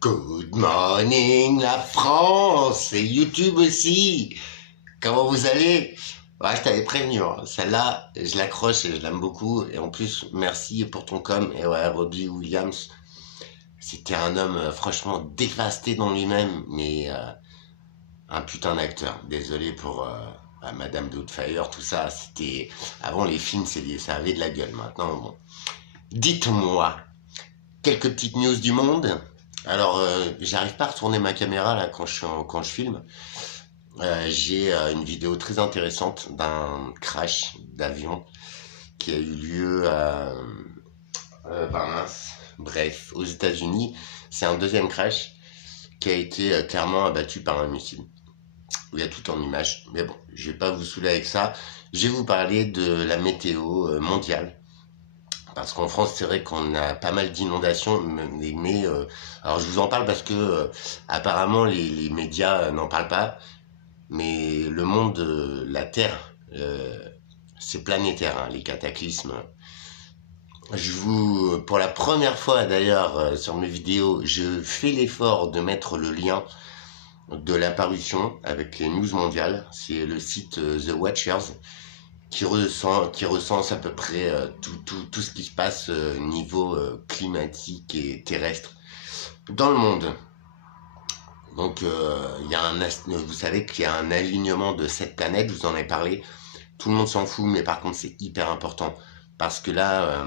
Good morning la France et YouTube aussi. Comment vous allez? Ouais, je t'avais prévenu, hein. Celle-là, je l'accroche et je l'aime beaucoup. Et en plus, merci pour ton com. Et ouais, Robbie Williams, c'était un homme franchement dévasté dans lui-même, mais un putain d'acteur. Désolé pour Madame Doubtfire, tout ça. C'était avant les films, ça avait de la gueule. Maintenant, bon. Dites-moi, quelques petites news du monde. Alors, j'arrive pas à retourner ma caméra là quand je filme. J'ai une vidéo très intéressante d'un crash d'avion qui a eu lieu à mince, bref, aux États-Unis. C'est un deuxième crash qui a été clairement abattu par un missile. Il y a tout en images, mais bon, je vais pas vous saouler avec ça. Je vais vous parler de la météo mondiale. Parce qu'en France, c'est vrai qu'on a pas mal d'inondations, alors je vous en parle parce que apparemment les médias n'en parlent pas, mais le monde, la Terre, c'est planétaire, hein, les cataclysmes. Pour la première fois d'ailleurs sur mes vidéos, je fais l'effort de mettre le lien de l'apparition avec les news mondiales. C'est le site The Watchers qui recense à peu près tout ce qui se passe niveau climatique et terrestre dans le monde. Donc, vous savez qu'il y a un alignement de 7 planètes, je vous en ai parlé. Tout le monde s'en fout, mais par contre, c'est hyper important. Parce que là,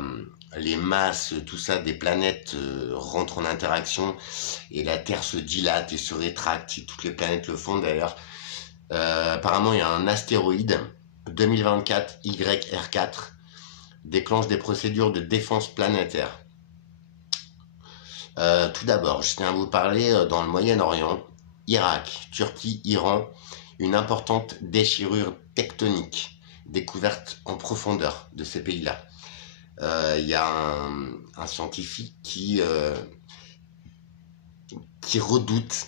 les masses, tout ça, des planètes rentrent en interaction et la Terre se dilate et se rétracte. Et toutes les planètes le font d'ailleurs. Apparemment, il y a un astéroïde 2024 YR4 déclenche des procédures de défense planétaire. Tout d'abord, je tiens à vous parler dans le Moyen-Orient, Irak, Turquie, Iran, une importante déchirure tectonique découverte en profondeur de ces pays-là. Il y a un scientifique qui redoute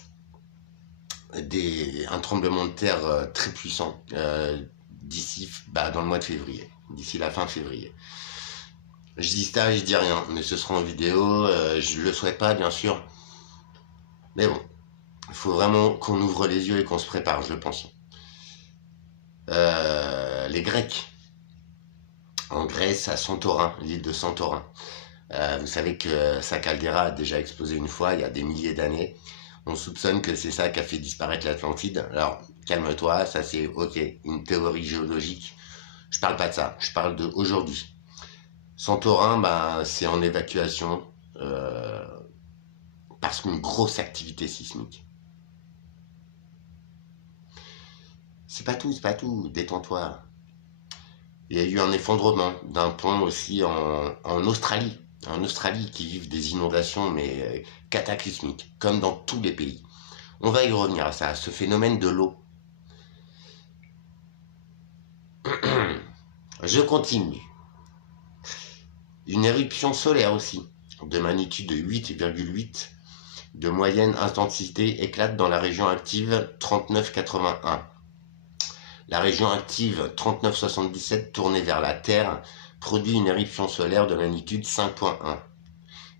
un tremblement de terre très puissant d'ici dans le mois de février, d'ici la fin février. Je dis ça et je dis rien, mais ce sera en vidéo, je le souhaite pas bien sûr, mais bon, il faut vraiment qu'on ouvre les yeux et qu'on se prépare, je pense. Les Grecs, en Grèce, à Santorin, l'île de Santorin, vous savez que sa caldeira a déjà explosé une fois, il y a des milliers d'années. On soupçonne que c'est ça qui a fait disparaître l'Atlantide. Alors, calme-toi, ça c'est ok, une théorie géologique. Je parle pas de ça, je parle de aujourd'hui. Santorin, c'est en évacuation parce qu'une grosse activité sismique. C'est pas tout, détends-toi. Il y a eu un effondrement d'un pont aussi en Australie. En Australie, qui vivent des inondations, mais cataclysmiques, comme dans tous les pays. On va y revenir à ça, à ce phénomène de l'eau. Je continue. Une éruption solaire aussi, de magnitude 8,8 de moyenne intensité éclate dans la région active 3981. La région active 3977 tournée vers la Terre produit une éruption solaire de magnitude 5.1.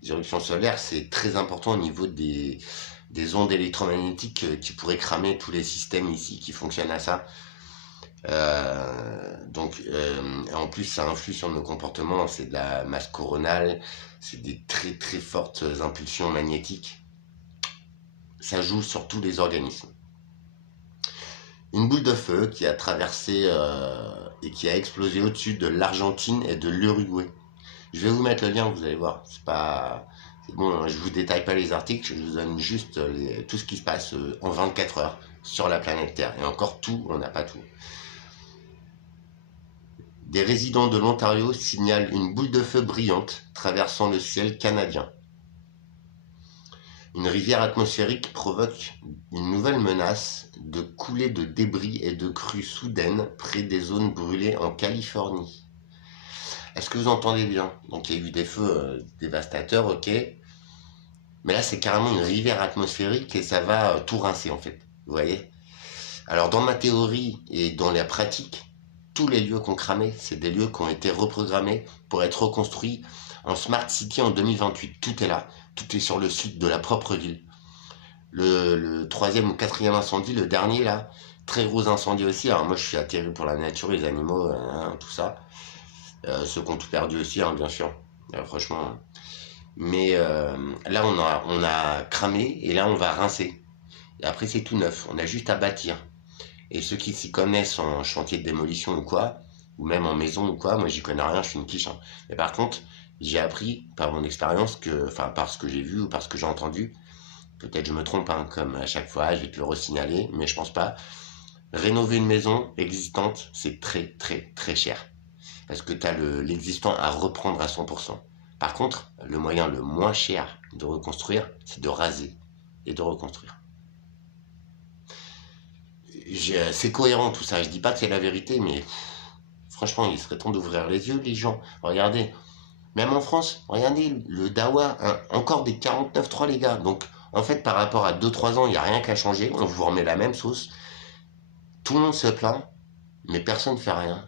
Les éruptions solaires, c'est très important au niveau des ondes électromagnétiques qui pourraient cramer tous les systèmes ici qui fonctionnent à ça. En plus, ça influe sur nos comportements. C'est de la masse coronale, c'est des très très fortes impulsions magnétiques. Ça joue sur tous les organismes. Une boule de feu qui a traversé et qui a explosé au-dessus de l'Argentine et de l'Uruguay. Je vais vous mettre le lien, vous allez voir. C'est bon, je vous détaille pas les articles, je vous donne juste tout ce qui se passe en 24 heures sur la planète Terre. Et encore tout, on n'a pas tout. Des résidents de l'Ontario signalent une boule de feu brillante traversant le ciel canadien. Une rivière atmosphérique provoque une nouvelle menace de coulées de débris et de crues soudaines près des zones brûlées en Californie. Est-ce que vous entendez bien? Donc il y a eu des feux dévastateurs, ok. Mais là c'est carrément une rivière atmosphérique et ça va tout rincer en fait. Vous voyez? Alors dans ma théorie et dans la pratique, tous les lieux qu'on cramait, c'est des lieux qui ont été reprogrammés pour être reconstruits en Smart City en 2028. Tout est là. Tout est sur le site de la propre ville. Le troisième ou quatrième incendie, le dernier là, très gros incendie aussi. Alors moi je suis atterré pour la nature, les animaux, tout ça. Ceux qui ont tout perdu aussi, hein, bien sûr. Franchement. Mais là on a cramé et là on va rincer. Et après c'est tout neuf, on a juste à bâtir. Et ceux qui s'y connaissent en chantier de démolition ou quoi, ou même en maison ou quoi, moi j'y connais rien, je suis une quiche. Hein. Mais par contre, j'ai appris par mon expérience que, enfin par ce que j'ai vu ou par ce que j'ai entendu, peut-être je me trompe, hein, comme à chaque fois, je vais te le resignaler, mais je pense pas. Rénover une maison existante, c'est très très très cher. Parce que tu as l'existant à reprendre à 100%. Par contre, le moyen le moins cher de reconstruire, c'est de raser et de reconstruire. C'est cohérent tout ça, je dis pas que c'est la vérité, mais franchement, il serait temps d'ouvrir les yeux, les gens. Regardez, même en France, regardez, le Dawa, hein, encore des 49.3 les gars. Donc, en fait, par rapport à 2-3 ans, il n'y a rien qu'à changer. On vous remet la même sauce. Tout le monde se plaint, mais personne ne fait rien.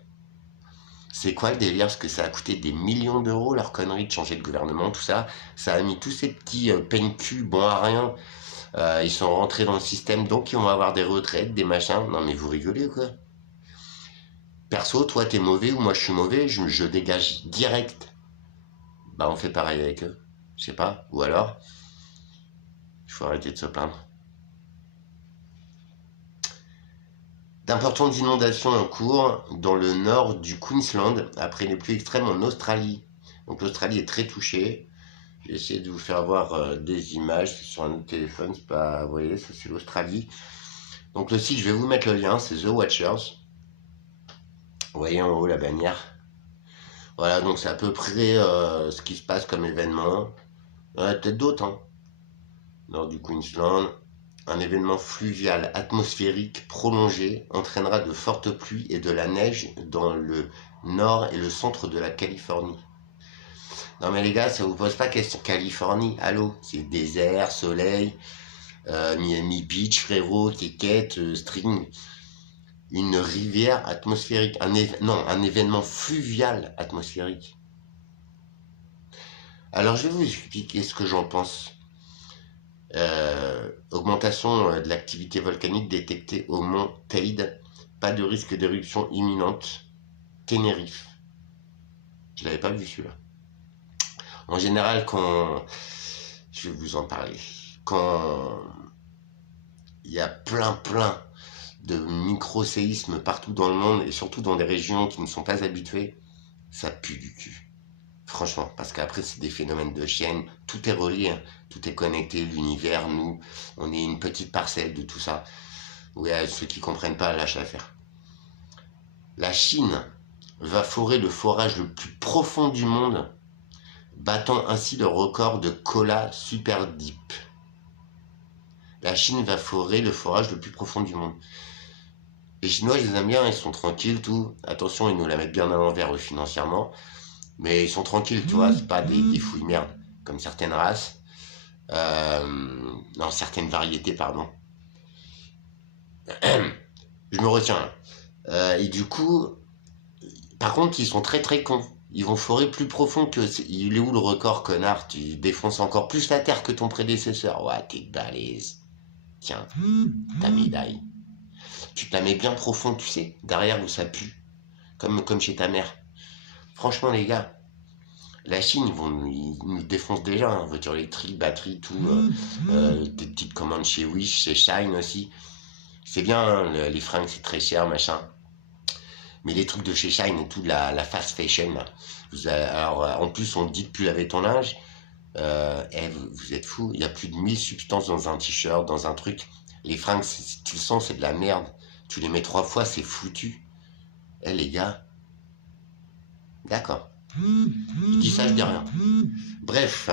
C'est quoi le délire? Parce que ça a coûté des millions d'euros, leur connerie de changer de gouvernement, tout ça. Ça a mis tous ces petits peigne-cul bons à rien. Ils sont rentrés dans le système, donc ils vont avoir des retraites, des machins. Non mais vous rigolez ou quoi? Perso, toi t'es mauvais ou moi je suis mauvais, je dégage direct. Bah on fait pareil avec eux. Je sais pas. Ou alors, il faut arrêter de se plaindre. D'importantes inondations en cours dans le nord du Queensland après les pluies extrêmes en Australie. Donc l'Australie est très touchée. J'ai essayé de vous faire voir des images sur un autre téléphone. C'est pas, vous voyez, ça c'est l'Australie. Donc le site, je vais vous mettre le lien, c'est The Watchers. Vous voyez en haut la bannière. Voilà, donc c'est à peu près ce qui se passe comme événement. Il y en a peut-être d'autres, hein. Nord du Queensland. Un événement fluvial atmosphérique prolongé entraînera de fortes pluies et de la neige dans le nord et le centre de la Californie. Non mais les gars, ça vous pose pas question. Californie, allô, c'est désert, soleil, Miami Beach, frérot, kékette, string. Une rivière atmosphérique, un événement fluvial atmosphérique. Alors je vais vous expliquer ce que j'en pense. Augmentation de l'activité volcanique détectée au mont Teide. Pas de risque d'éruption imminente. Tenerife. Je l'avais pas vu celui-là. En général, je vais vous en parler. Quand il y a plein de micro-séismes partout dans le monde et surtout dans des régions qui ne sont pas habituées, ça pue du cul. Franchement, parce qu'après c'est des phénomènes de chaîne, tout est relié, hein. Tout est connecté, l'univers, nous, on est une petite parcelle de tout ça. Ouais, ceux qui comprennent pas, lâche l'affaire. La Chine va forer le forage le plus profond du monde, battant ainsi le record de Kola Super Deep. La Chine va forer le forage le plus profond du monde. Les Chinois, je les aime bien, ils sont tranquilles, tout. Attention, ils nous la mettent bien à l'envers financièrement. Mais ils sont tranquilles, tu vois, c'est pas des fouilles merde, comme certaines races. Non, certaines variétés, pardon. Je me retiens. Et du coup, par contre, ils sont très cons. Ils vont forer plus profond que... Il est où le record, connard? Tu défonces encore plus la terre que ton prédécesseur. Ouais, t'es balèze. Tiens, ta médaille. Tu te la mets bien profond, tu sais, derrière où ça pue. Comme chez ta mère. Franchement, les gars, la Chine, ils nous défoncent déjà, hein, voiture électrique, batterie, tout, des petites commandes chez Wish, chez Shine aussi. C'est bien, hein, les fringues, c'est très cher, machin. Mais les trucs de chez Shine et tout, la fast fashion, là. Alors, en plus, on te dit de plus laver ton linge. Vous êtes fous, il y a plus de 1000 substances dans un t-shirt, dans un truc. Les fringues, tu le sens, c'est de la merde. Tu les mets 3 fois, c'est foutu. Les gars, d'accord. Je dis ça, je dis rien. Bref,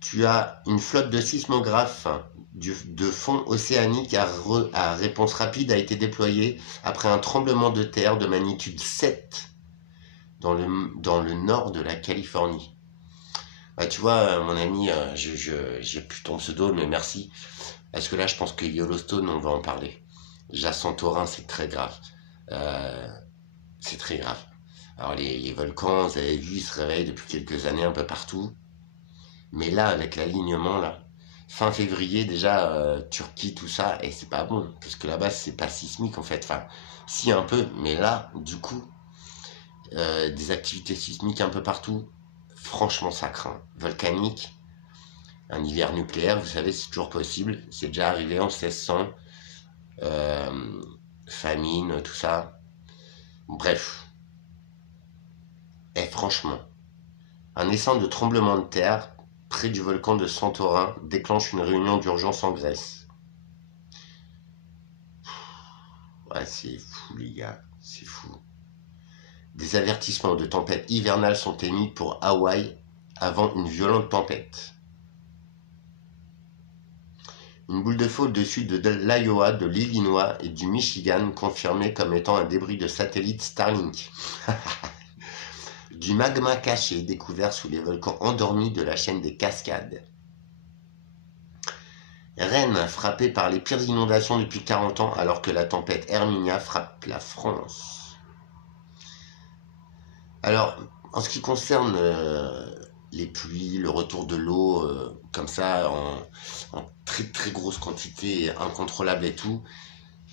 tu as une flotte de sismographes de fond océanique à réponse rapide a été déployée après un tremblement de terre de magnitude 7 dans le nord de la Californie. Bah, tu vois, mon ami, j'ai plus ton pseudo, mais merci. Parce que là, je pense que Yellowstone, on va en parler. La Santorin, c'est très grave. C'est très grave. Alors les volcans, vous avez vu, ils se réveillent depuis quelques années un peu partout. Mais là, avec l'alignement, là, fin février, déjà, Turquie, tout ça, et c'est pas bon, parce que là-bas, c'est pas sismique, en fait. Enfin, si, un peu, mais là, du coup, des activités sismiques un peu partout, franchement, ça craint. Volcanique, un hiver nucléaire, vous savez, c'est toujours possible. C'est déjà arrivé en 1600. Famine, tout ça. Bref. Et franchement, un essai de tremblement de terre près du volcan de Santorin déclenche une réunion d'urgence en Grèce. Ouais, c'est fou, les gars. C'est fou. Des avertissements de tempête hivernale sont émis pour Hawaï avant une violente tempête. Une boule de feu au-dessus de l'Iowa, de l'Illinois et du Michigan confirmée comme étant un débris de satellite Starlink. Du magma caché découvert sous les volcans endormis de la chaîne des Cascades. Rennes frappée par les pires inondations depuis 40 ans alors que la tempête Herminia frappe la France. Alors, en ce qui concerne les pluies, le retour de l'eau, comme ça, en très très grosse quantité, incontrôlable et tout,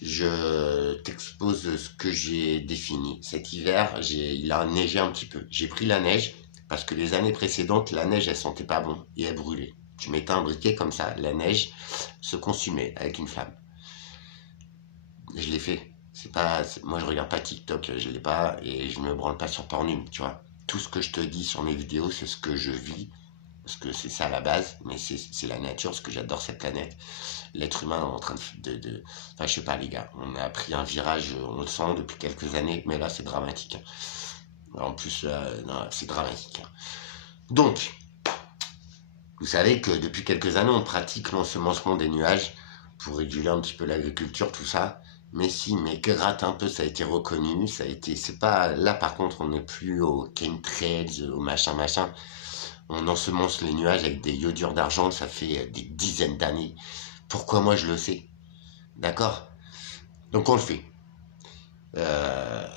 je t'expose ce que j'ai défini. Cet hiver, il a neigé un petit peu. J'ai pris la neige parce que les années précédentes, la neige, elle sentait pas bon et elle brûlait. Tu mettais un briquet comme ça, la neige se consumait avec une flamme. Je l'ai fait. Moi, je regarde pas TikTok, je l'ai pas et je me branle pas sur Pornhub, tu vois. Tout ce que je te dis sur mes vidéos, c'est ce que je vis, parce que c'est ça la base, mais c'est la nature, parce que j'adore cette planète. L'être humain est en train de... Enfin, je sais pas, les gars, on a pris un virage, on le sent depuis quelques années, mais là, c'est dramatique. En plus, non, c'est dramatique. Donc, vous savez que depuis quelques années, on pratique l'ensemencement des nuages pour réguler un petit peu l'agriculture, tout ça. Mais si, mais gratte un peu, ça a été reconnu, c'est pas, là par contre, on n'est plus au chemtrails, au machin, machin. On ensemence les nuages avec des iodures d'argent, ça fait des dizaines d'années. Pourquoi moi je le sais? D'accord? Donc on le fait. Euh,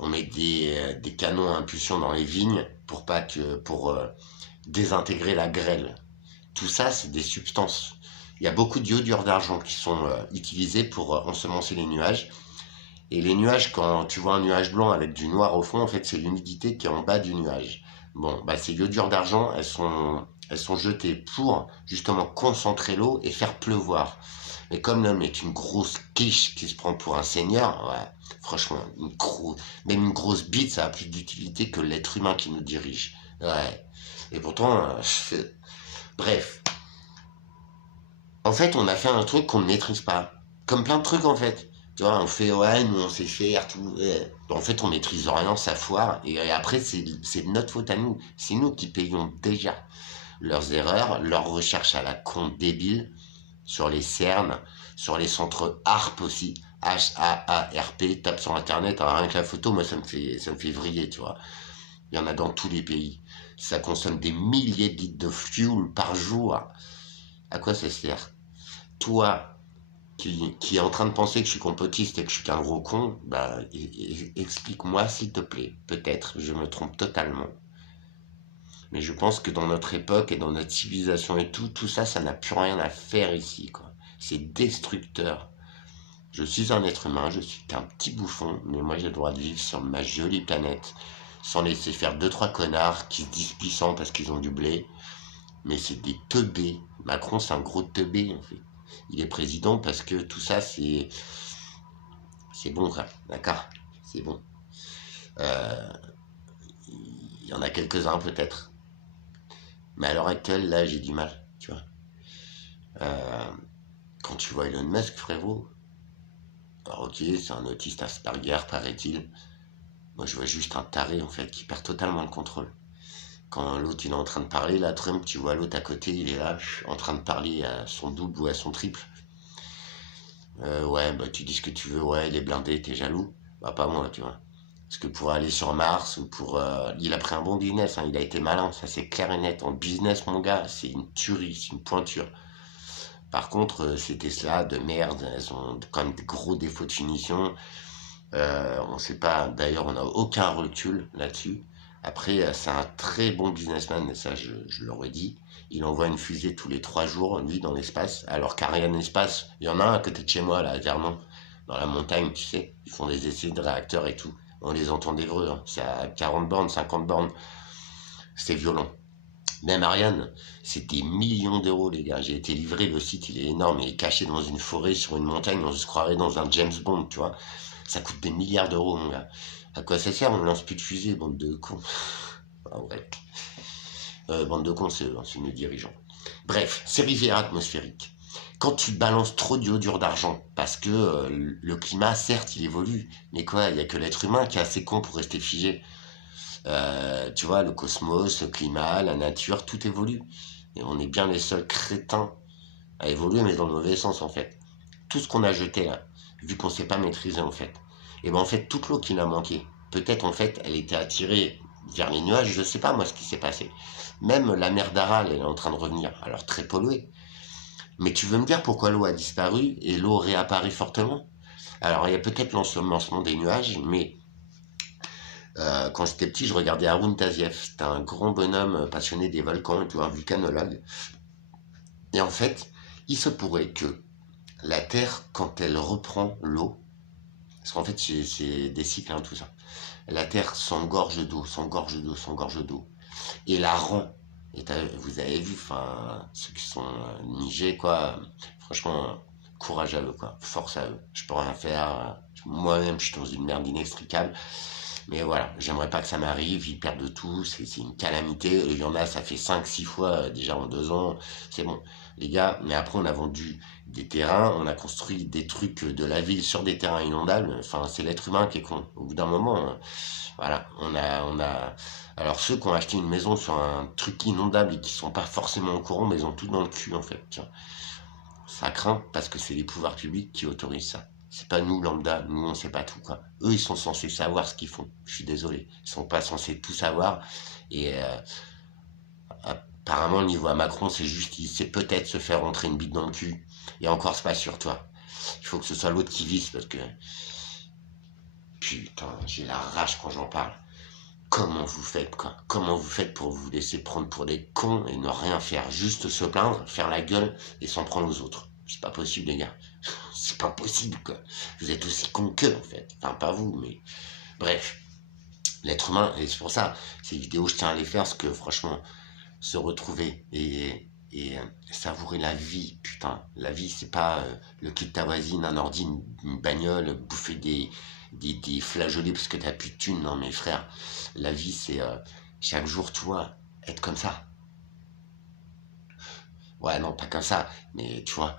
on met des canons à impulsion dans les vignes pour désintégrer la grêle. Tout ça, c'est des substances. Il y a beaucoup d'iodure d'argent qui sont utilisés pour ensemencer les nuages. Et les nuages, quand tu vois un nuage blanc avec du noir au fond, en fait, c'est l'humidité qui est en bas du nuage. Bon, bah, ces iodures d'argent, elles sont jetées pour justement concentrer l'eau et faire pleuvoir. Mais comme l'homme est une grosse quiche qui se prend pour un seigneur, ouais, franchement, même une grosse bite, ça a plus d'utilité que l'être humain qui nous dirige. Ouais. Et pourtant, bref. En fait, on a fait un truc qu'on ne maîtrise pas. Comme plein de trucs, en fait. Tu vois, on fait, ouais, nous, on sait faire, tout. Ouais. En fait, on maîtrise rien, ça foire. Et après, c'est de notre faute à nous. C'est nous qui payons déjà leurs erreurs, leurs recherches à la con débile sur les cernes, sur les centres HARP aussi. H-A-A-R-P. Tape sur Internet. Alors, rien que la photo, moi, ça me fait vriller, tu vois. Il y en a dans tous les pays. Ça consomme des milliers de litres de fuel par jour. À quoi ça sert? Toi, qui est en train de penser que je suis complotiste et que je suis qu'un gros con, bah, explique-moi s'il te plaît. Peut-être, je me trompe totalement. Mais je pense que dans notre époque et dans notre civilisation et tout ça, ça n'a plus rien à faire ici, quoi. C'est destructeur. Je suis un être humain, je suis qu'un petit bouffon, mais moi j'ai le droit de vivre sur ma jolie planète, sans laisser faire deux, trois connards qui se disent puissants parce qu'ils ont du blé. Mais c'est des teubés. Macron, c'est un gros teubé, en fait. Il est président parce que tout ça, c'est bon, quoi. D'accord? C'est bon. Euh, Il y en a quelques-uns, peut-être. Mais à l'heure actuelle, là, j'ai du mal, tu vois. Euh, Quand tu vois Elon Musk, frérot, alors ok, c'est un autiste Asperger, paraît-il. Moi, je vois juste un taré, en fait, qui perd totalement le contrôle. Quand l'autre il est en train de parler, là, Trump, tu vois l'autre à côté, il est là, en train de parler à son double ou à son triple. Ouais, bah tu dis ce que tu veux, ouais, il est blindé, t'es jaloux. Bah pas moi, tu vois. Parce que pour aller sur Mars ou pour... il a pris un bon business, hein, il a été malin, ça c'est clair et net. En business, mon gars, c'est une tuerie, c'est une pointure. Par contre, ces Tesla de merde, elles ont quand même des gros défauts de finition. On sait pas, d'ailleurs, on n'a aucun recul là-dessus. Après, c'est un très bon businessman, et ça, je l'aurais dit. Il envoie une fusée tous les 3 jours, lui, dans l'espace. Alors qu'Ariane Espace, il y en a un à côté de chez moi, là, à Vernon, dans la montagne, tu sais. Ils font des essais de réacteurs et tout. On les entend d'Evreux, hein. C'est à 40 bornes, 50 bornes. C'est violent. Même Ariane, c'est des millions d'euros, les gars. J'ai été livré, le site, il est énorme. Il est caché dans une forêt, sur une montagne. On se croirait dans un James Bond, tu vois. Ça coûte des milliards d'euros, mon gars. À quoi ça sert? On lance plus de fusées, bande de cons. Ah ouais. Bande de cons, c'est nos dirigeants. Bref, ces rivières atmosphériques. Quand tu balances trop d'iodure d'argent, parce que le climat, certes, il évolue, mais quoi, il n'y a que l'être humain qui est assez con pour rester figé. Tu vois, le cosmos, le climat, la nature, tout évolue. Et on est bien les seuls crétins à évoluer, mais dans le mauvais sens, en fait. Tout ce qu'on a jeté là, vu qu'on ne sait pas maîtriser, en fait. Et ben en fait, toute l'eau qu'il a manqué, peut-être en fait, elle était attirée vers les nuages, je sais pas moi ce qui s'est passé. Même la mer d'Aral, elle est en train de revenir, alors très polluée. Mais tu veux me dire pourquoi l'eau a disparu et l'eau réapparaît fortement? Alors il y a peut-être l'ensemencement des nuages, mais quand j'étais petit, je regardais Haroun Tazieff. C'était un grand bonhomme passionné des volcans et tout, un volcanologue. Et en fait, il se pourrait que la Terre, quand elle reprend l'eau, parce qu'en fait c'est des cycles, hein, tout ça, la Terre s'engorge d'eau, s'engorge d'eau, s'engorge d'eau, et la rend. Et vous avez vu, enfin, ceux qui sont nigés, quoi, franchement, courage à eux, quoi, force à eux. Je peux rien faire, moi-même, je suis dans une merde inextricable. Mais voilà, j'aimerais pas que ça m'arrive, ils perdent de tout, c'est une calamité. Il y en a, ça fait 5 6 fois déjà en 2 ans, c'est bon. Les gars, mais après on a vendu des terrains, on a construit des trucs de la ville sur des terrains inondables. Enfin, c'est l'être humain qui est con. Au bout d'un moment, voilà, Alors ceux qui ont acheté une maison sur un truc inondable et qui sont pas forcément au courant, mais ils ont tout dans le cul en fait. Tiens. Ça craint parce que c'est les pouvoirs publics qui autorisent ça. C'est pas nous lambda, nous on sait pas tout quoi. Eux ils sont censés savoir ce qu'ils font. Je suis désolé, ils sont pas censés tout savoir. Et apparemment le niveau à Macron c'est juste il sait peut-être se faire rentrer une bite dans le cul. Et encore c'est pas sur toi. Il faut que ce soit l'autre qui vise parce que putain j'ai la rage quand j'en parle. Comment vous faites quoi? Comment vous faites pour vous laisser prendre pour des cons et ne rien faire? Juste se plaindre, faire la gueule et s'en prendre aux autres. C'est pas possible les gars. C'est pas possible quoi. Vous êtes aussi cons qu'eux en fait. Enfin pas vous mais bref. L'être humain, et c'est pour ça, ces vidéos je tiens à les faire parce que franchement, se retrouver et savourer la vie, putain. La vie c'est pas le cul de ta voisine, un ordi, une bagnole, bouffer des flageolets parce que t'as plus de thunes, non mes frères. La vie c'est chaque jour, tu vois, être comme ça. Ouais non pas comme ça, mais tu vois.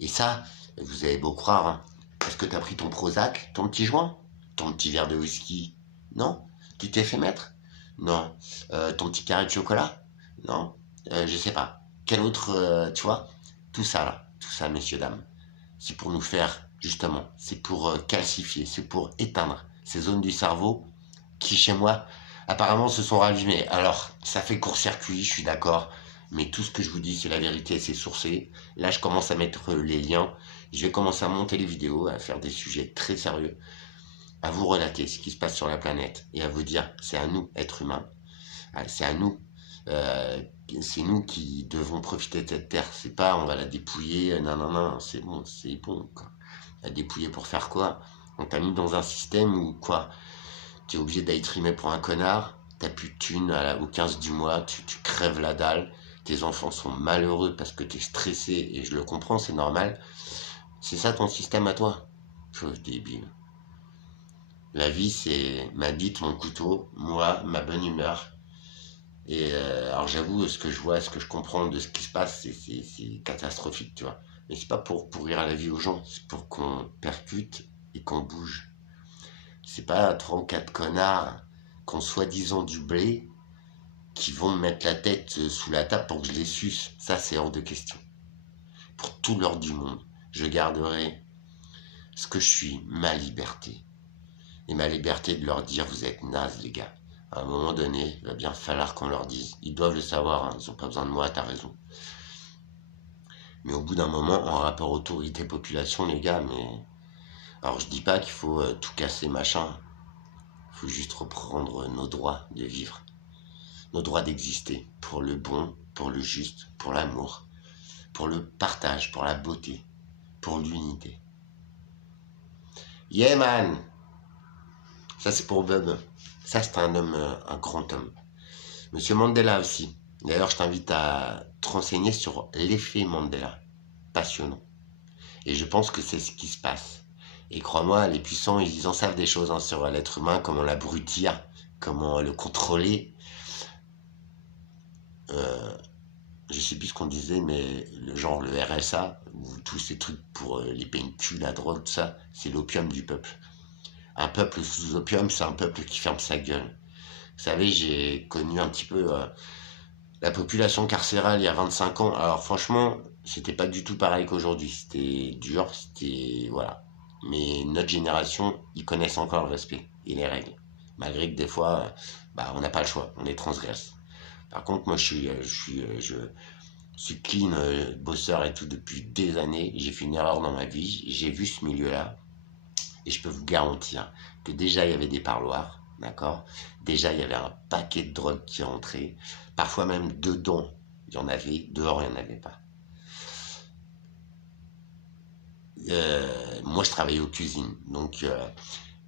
Et ça, vous avez beau croire, hein. Est-ce que t'as pris ton Prozac, ton petit joint, ton petit verre de whisky? Non? Tu t'es fait mettre? Non. Ton petit carré de chocolat? Non. Je sais pas. Quel autre, tu vois? Tout ça là, tout ça, messieurs, dames, c'est pour nous faire, justement, c'est pour calcifier, c'est pour éteindre ces zones du cerveau qui, chez moi, apparemment se sont rallumées. Alors, ça fait court-circuit, je suis d'accord, mais tout ce que je vous dis, c'est la vérité, c'est sourcé. Là, je commence à mettre les liens. Je vais commencer à monter les vidéos, à faire des sujets très sérieux, à vous relater ce qui se passe sur la planète et à vous dire, c'est à nous, êtres humains, c'est à nous. Euh, c'est nous qui devons profiter de cette terre. C'est pas on va la dépouiller, non, non, non, c'est bon, quoi. La dépouiller pour faire quoi? On t'a mis dans un système où, quoi, tu es obligé d'être trimé pour un connard, t'as plus de thunes au 15 du mois, tu crèves la dalle, tes enfants sont malheureux parce que t'es stressé, et je le comprends, c'est normal. C'est ça ton système à toi? Pauvre débile. La vie, c'est ma bite, mon couteau, moi, ma bonne humeur. Et alors j'avoue, ce que je vois, ce que je comprends de ce qui se passe, c'est catastrophique, tu vois. Mais c'est pas pour pourrir la vie aux gens, c'est pour qu'on percute et qu'on bouge. C'est pas 3 ou 4 connards qui ont soi-disant du blé qui vont me mettre la tête sous la table pour que je les suce. Ça, c'est hors de question. Pour tout l'ordre du monde, je garderai ce que je suis, ma liberté. Et ma liberté de leur dire, vous êtes nazes, les gars. À un moment donné, il va bien falloir qu'on leur dise. Ils doivent le savoir, hein, ils n'ont pas besoin de moi, t'as raison. Mais au bout d'un moment, en rapport autorité-population, les gars, mais... Alors je dis pas qu'il faut tout casser, machin. faut juste reprendre nos droits de vivre, nos droits d'exister, pour le bon, pour le juste, pour l'amour, pour le partage, pour la beauté, pour l'unité. Yeah man! Ça c'est pour Bob. Ça c'est un homme, un grand homme. Monsieur Mandela aussi. D'ailleurs, je t'invite à te renseigner sur l'effet Mandela. Passionnant. Et je pense que c'est ce qui se passe. Et crois-moi, les puissants, ils en savent des choses hein, sur l'être humain, comment l'abrutir, comment le contrôler. Je sais plus ce qu'on disait, mais le genre le RSA, ou tous ces trucs pour les PNQ, la drogue, tout ça, c'est l'opium du peuple. Un peuple sous opium, c'est un peuple qui ferme sa gueule. Vous savez, j'ai connu un petit peu la population carcérale il y a 25 ans. Alors franchement, c'était pas du tout pareil qu'aujourd'hui. C'était dur, c'était... Voilà. Mais notre génération, ils connaissent encore le respect et les règles. Malgré que des fois, on n'a pas le choix, on les transgresse. Par contre, moi, je suis clean, bosseur et tout depuis des années. J'ai fait une erreur dans ma vie. J'ai vu ce milieu-là. Et je peux vous garantir que déjà, il y avait des parloirs. D'accord? Déjà, il y avait un paquet de drogue qui rentrait. Parfois même dedans, il y en avait. Dehors, il n'y en avait pas. Moi, je travaillais aux cuisines. Donc,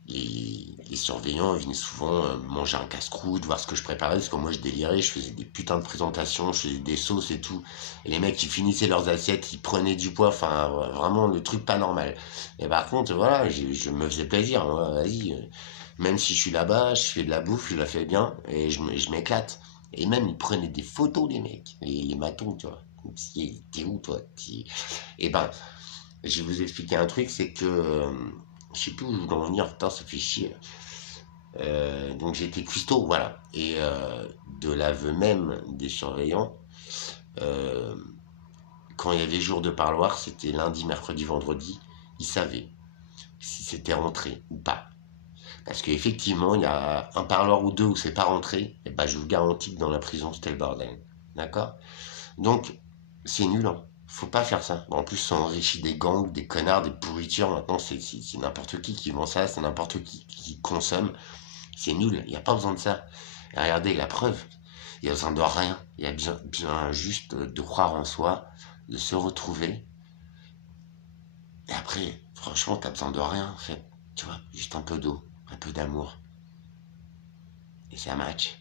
les surveillants venaient souvent manger un casse-croûte, voir ce que je préparais. Parce que moi, je délirais. Je faisais des putains de présentations. Je faisais des sauces et tout. Et les mecs, ils finissaient leurs assiettes. Ils prenaient du poids. Enfin, vraiment, le truc pas normal. Et par contre, voilà, je me faisais plaisir. Moi, vas-y. Même si je suis là-bas, je fais de la bouffe, je la fais bien et je m'éclate. Et même, ils prenaient des photos, les mecs, les matons, tu vois. Comme si, t'es où, toi? Et ben, je vais vous expliquer un truc, c'est que, je sais plus où je voulais en venir, putain, ça fait chier. Donc j'étais cuistot, voilà. Et de l'aveu même des surveillants, euh, quand il y avait jour de parloir, c'était lundi, mercredi, vendredi, ils savaient si c'était rentré ou pas. Parce qu'effectivement, il y a un parloir ou deux où c'est pas rentré, et ben je vous garantis que dans la prison, c'était le bordel. D'accord? Donc, c'est nul, hein. Faut pas faire ça. En plus, ça enrichit des gangs, des connards, des pourritures. Maintenant, c'est n'importe qui vend ça, c'est n'importe qui consomme. C'est nul, il n'y a pas besoin de ça. Et regardez, la preuve, il y a besoin de rien. Il y a besoin juste de croire en soi, de se retrouver. Et après, franchement, t'as besoin de rien, en fait. Tu vois, juste un peu d'eau, un peu d'amour. Et ça match.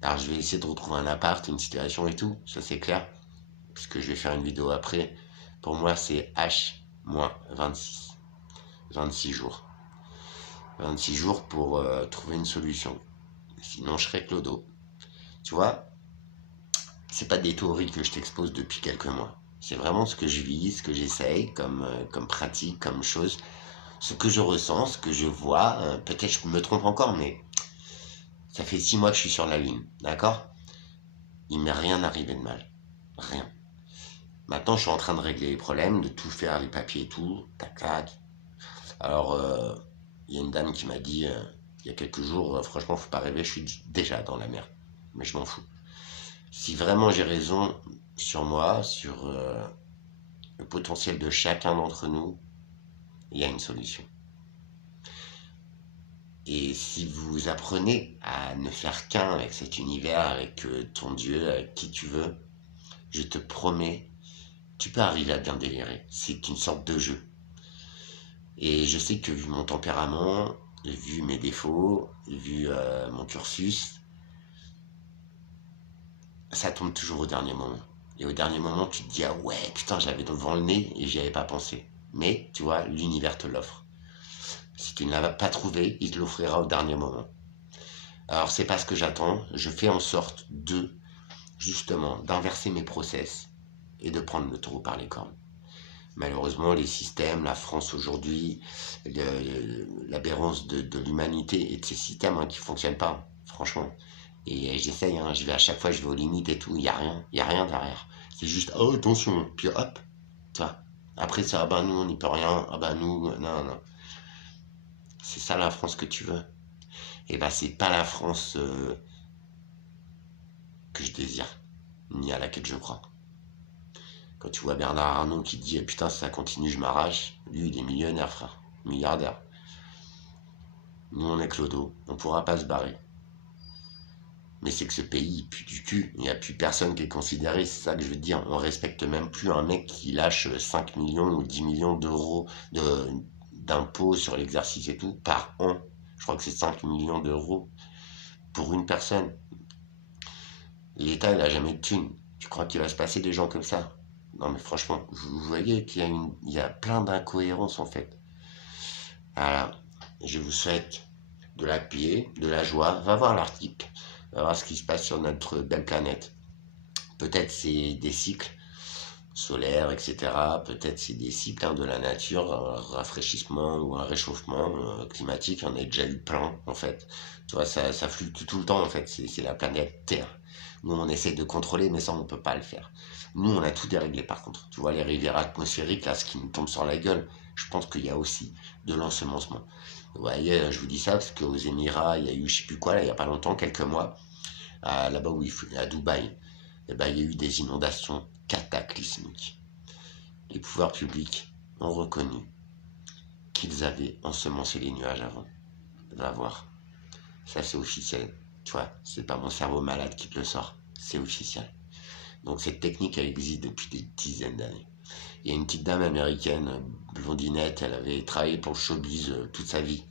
Alors je vais essayer de retrouver un appart, une situation et tout, ça c'est clair. Parce que je vais faire une vidéo après. Pour moi c'est H-26. 26 jours. 26 jours pour trouver une solution. Sinon je serai clodo. Tu vois, c'est pas des théories que je t'expose depuis quelques mois. C'est vraiment ce que je vis, ce que j'essaye comme pratique, comme chose. Ce que je ressens, ce que je vois. Peut-être je me trompe encore, mais ça fait 6 mois que je suis sur la ligne. D'accord? Il m'est rien arrivé de mal. Rien. Maintenant, je suis en train de régler les problèmes, de tout faire, les papiers et tout, tac, tac. Alors, il y a une dame qui m'a dit, il y a quelques jours, franchement, faut pas rêver, je suis déjà dans la merde. Mais je m'en fous. Si vraiment j'ai raison sur moi, sur le potentiel de chacun d'entre nous, il y a une solution. Et si vous apprenez à ne faire qu'un avec cet univers, avec ton Dieu, avec qui tu veux, je te promets, tu peux arriver à bien délirer. C'est une sorte de jeu. Et je sais que vu mon tempérament, vu mes défauts, vu mon cursus, ça tombe toujours au dernier moment. Et au dernier moment, tu te dis, ah ouais, putain, j'avais devant le nez et j'y avais pas pensé. Mais, tu vois, l'univers te l'offre. Si tu ne l'as pas trouvé, il te l'offrira au dernier moment. Alors, c'est pas ce que j'attends. Je fais en sorte justement, d'inverser mes process et de prendre le taureau par les cornes. Malheureusement, les systèmes, la France aujourd'hui, l'aberrance de l'humanité et de ces systèmes qui ne fonctionnent pas, franchement. Et j'essaye, je vais à chaque fois, je vais aux limites et tout, il y a rien derrière. C'est juste, oh attention, puis hop, tu vois. Après ça, ah ben nous, on n'y peut rien, ah ben nous, non, non. C'est ça la France que tu veux. Et ben c'est pas la France que je désire, ni à laquelle je crois. Quand tu vois Bernard Arnault qui dit putain si ça continue je m'arrache, lui il est millionnaire frère, milliardaire. Nous, on est clodo, on pourra pas se barrer. Mais c'est que ce pays, il pue du cul. Il n'y a plus personne qui est considéré, c'est ça que je veux dire. On respecte même plus un mec qui lâche 5 millions ou 10 millions d'euros d'impôts sur l'exercice et tout par an. Je crois que c'est 5 millions d'euros pour une personne. L'État, il a jamais de thunes. Tu crois qu'il va se passer des gens comme ça? Non, mais franchement, vous voyez il y a plein d'incohérences en fait. Voilà. Je vous souhaite de la paix, de la joie. Va voir l'article. Va voir ce qui se passe sur notre belle planète. Peut-être c'est des cycles solaires, etc. Peut-être c'est des cycles de la nature, un rafraîchissement ou un réchauffement climatique. On a déjà eu plein en fait. Tu vois, ça fluctue tout le temps en fait. C'est la planète Terre. Nous, on essaie de contrôler, mais ça, on ne peut pas le faire. Nous, on a tout déréglé par contre. Tu vois, les rivières atmosphériques, là, ce qui nous tombe sur la gueule, je pense qu'il y a aussi de l'ensemencement. Vous voyez, je vous dis ça parce qu'aux Émirats, il y a eu, je sais plus quoi, là, il n'y a pas longtemps, quelques mois, là-bas où à Dubaï, eh ben, il y a eu des inondations cataclysmiques. Les pouvoirs publics ont reconnu qu'ils avaient ensemencé les nuages avant. Va voir. Ça, c'est officiel. Tu vois, c'est pas mon cerveau malade qui te le sort. C'est officiel. Donc cette technique, elle existe depuis des dizaines d'années. Il y a une petite dame américaine, blondinette, elle avait travaillé pour le showbiz toute sa vie.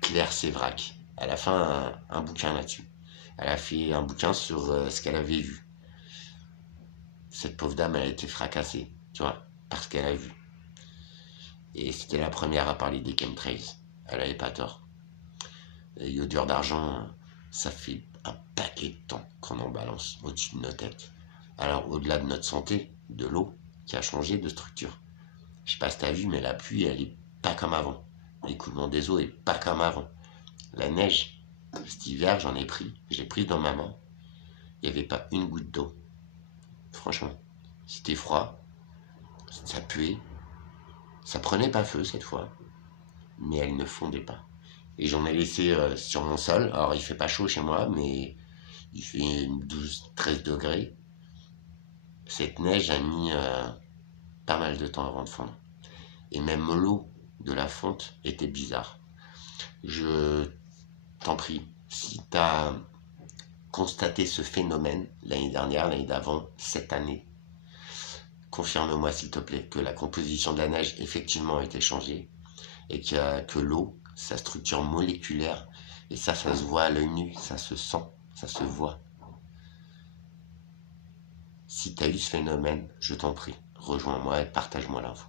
Claire Sévrac. Elle a fait un bouquin là-dessus. Elle a fait un bouquin sur ce qu'elle avait vu. Cette pauvre dame, elle a été fracassée, tu vois, parce qu'elle a vu. Et c'était la première à parler des chemtrails. Elle avait pas tort. Les iodures d'argent, ça fait un paquet de temps qu'on en balance au-dessus de nos têtes. Alors, au-delà de notre santé, de l'eau qui a changé de structure. Je sais pas si t'as vu, mais la pluie, elle est pas comme avant. L'écoulement des eaux est pas comme avant. La neige, cet hiver, j'en ai pris. J'ai pris dans ma main. Il n'y avait pas une goutte d'eau. Franchement, c'était froid. Ça puait. Ça prenait pas feu cette fois. Mais elle ne fondait pas. Et j'en ai laissé sur mon sol. Alors, il fait pas chaud chez moi, mais il fait 12-13 degrés. Cette neige a mis pas mal de temps avant de fondre. Et même l'eau de la fonte était bizarre. Je t'en prie, si tu as constaté ce phénomène l'année dernière, l'année d'avant, cette année, confirme-moi s'il te plaît que la composition de la neige effectivement a été changée et que l'eau, sa structure moléculaire, et ça se voit à l'œil nu, ça se sent, ça se voit. Si tu as eu ce phénomène, je t'en prie, rejoins-moi et partage-moi l'info.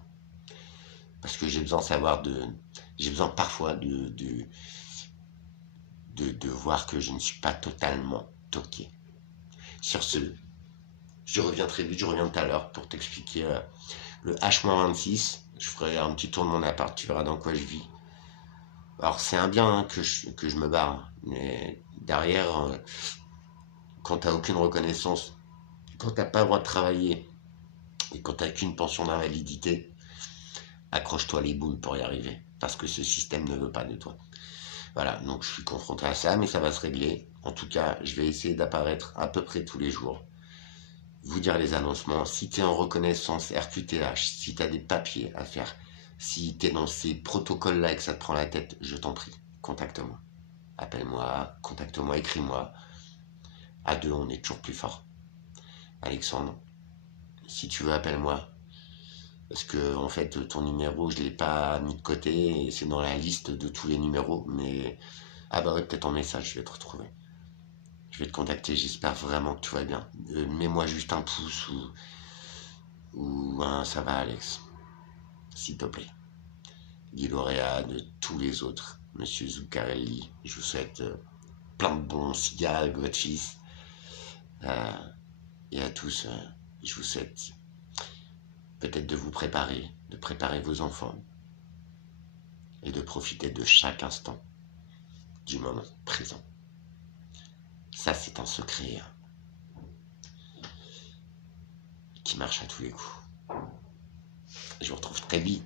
Parce que j'ai besoin de savoir j'ai besoin parfois de voir que je ne suis pas totalement toqué. Sur ce, je reviens très vite, je reviens tout à l'heure pour t'expliquer le H-26. Je ferai un petit tour de mon appart, tu verras dans quoi je vis. Alors c'est un bien que je me barre, mais derrière, quand t'as aucune reconnaissance, quand t'as pas le droit de travailler et quand t'as qu'une pension d'invalidité, accroche-toi les boules pour y arriver, parce que ce système ne veut pas de toi. Voilà, donc je suis confronté à ça, mais ça va se régler. En tout cas, je vais essayer d'apparaître à peu près tous les jours. Vous dire les annoncements. Si tu es en reconnaissance RQTH, si tu as des papiers à faire, si tu es dans ces protocoles-là et que ça te prend la tête, je t'en prie, contacte-moi. Appelle-moi, contacte-moi, écris-moi. À deux, on est toujours plus fort. Alexandre, si tu veux, appelle-moi. Parce que, en fait, ton numéro, je ne l'ai pas mis de côté. Et c'est dans la liste de tous les numéros. Mais, ah bah ouais, peut-être en message, je vais te retrouver. Je vais te contacter, j'espère vraiment que tout va bien. Mets-moi juste un pouce ou un ça va Alex, s'il te plaît. Guy Lauréat, de tous les autres, Monsieur Zuccarelli, je vous souhaite plein de bons cigares avec votre fils. Et à tous, je vous souhaite peut-être de vous préparer, de préparer vos enfants et de profiter de chaque instant du moment présent. Ça, c'est un secret qui marche à tous les coups. Je vous retrouve très vite.